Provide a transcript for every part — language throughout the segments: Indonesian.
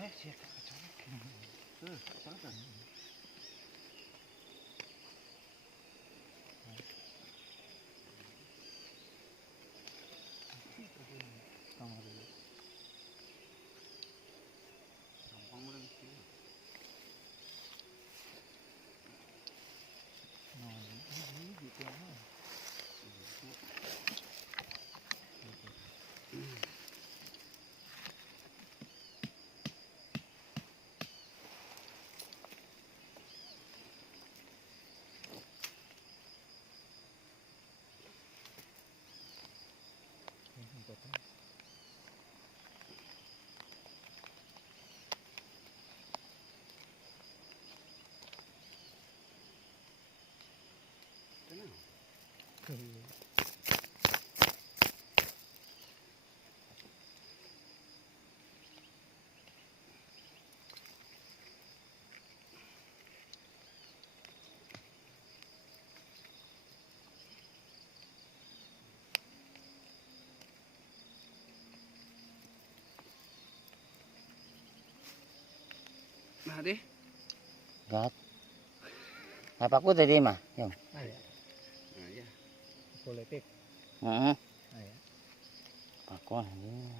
Siapa kecolok? Kecolok kan? Gampang mulai sih. Ini gitu ya. Nah deh. Gat. Apa aku tadi mah? Yung. Nah ya. Politik. Heeh. Nah ya. Aku ini.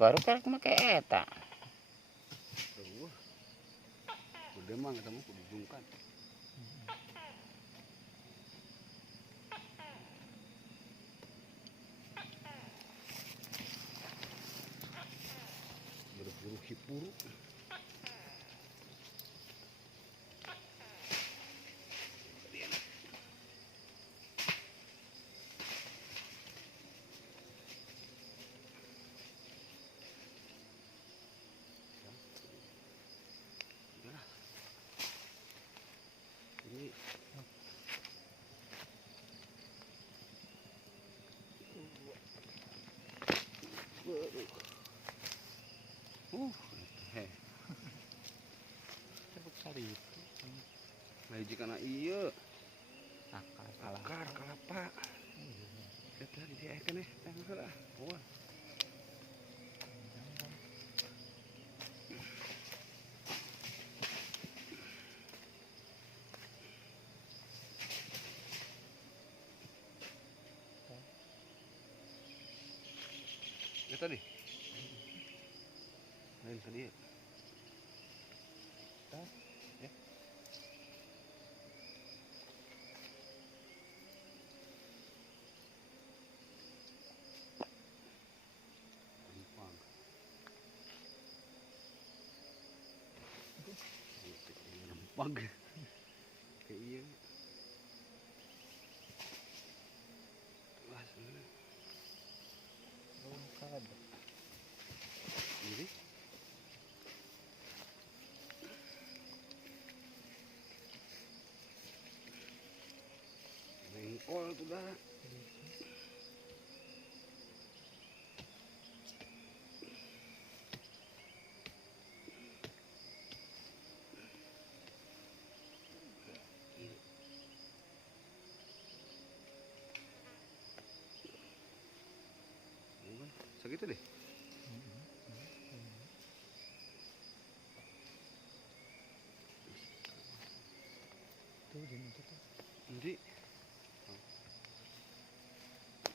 Baru kan make eta. Udah mah ketemu kudu jungkat. Buru-buru hipuru. Ini Tepuk sari itu. lain jika na iya Akar akar kelapa. Kita diaekeun tengah heula. Wah. Itu nih. Lain ke dia. Ya. Gampang. Gampang. Kayak iya. Wah, sebenarnya. Rungkad. Ini. Bengkol tuh dah. Segitu deh. Tuh jadi itu tuh. Nanti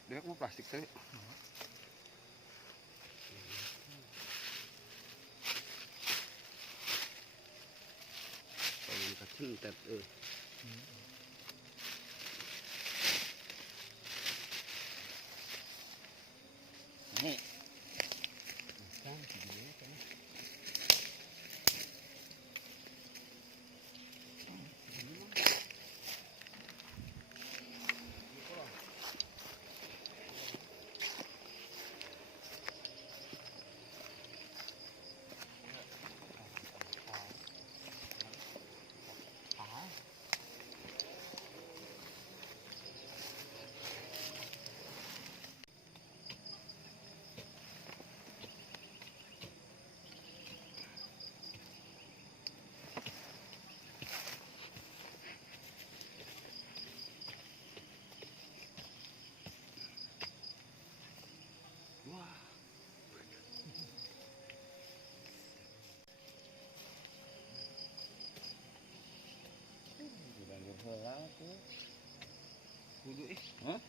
dia mau plastik tadi. Kalau kita cintet, Nih. Hah?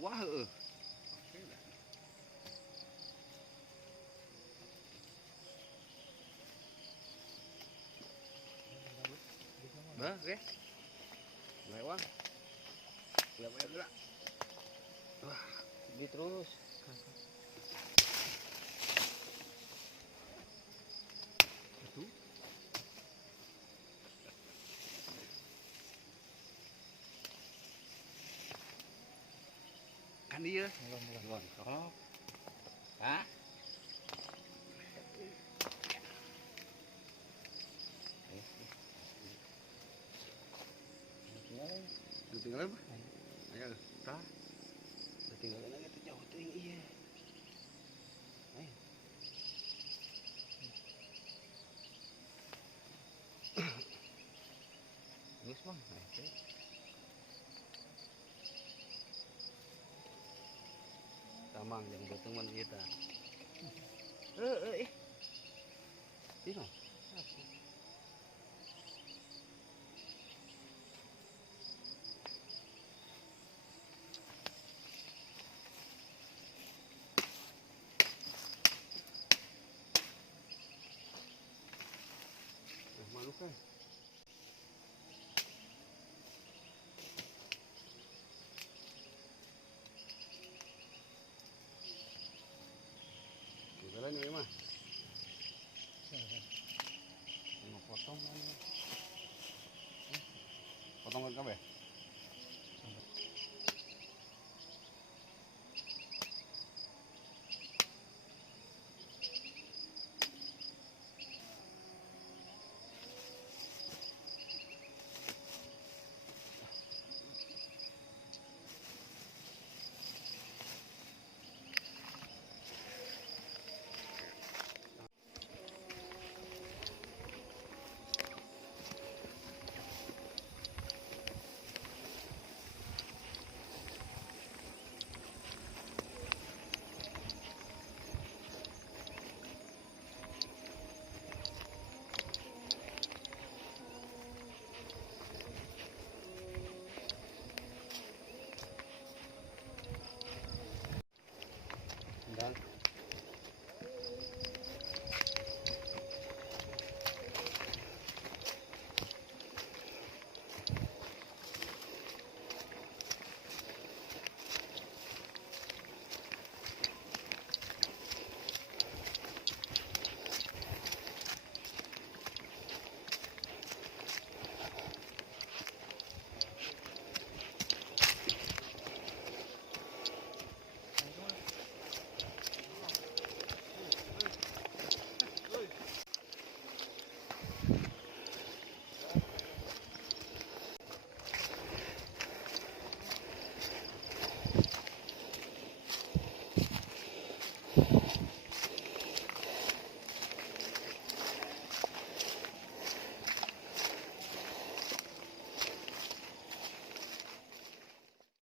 Wah, heeh. Bah, oke. Lewat. Lewat gerak. Wah, Pergi terus. itu. Kan dia. Oh. Hah? Tinggal apa? Ayo, tah. Tinggalin aja tuh jauh tuh iya. Ayo. Terus bang, oke. Tamang yang berteman kita. Ini. Malu kan? Kita ini mah. Mau potong kan? Potong ke kabeh.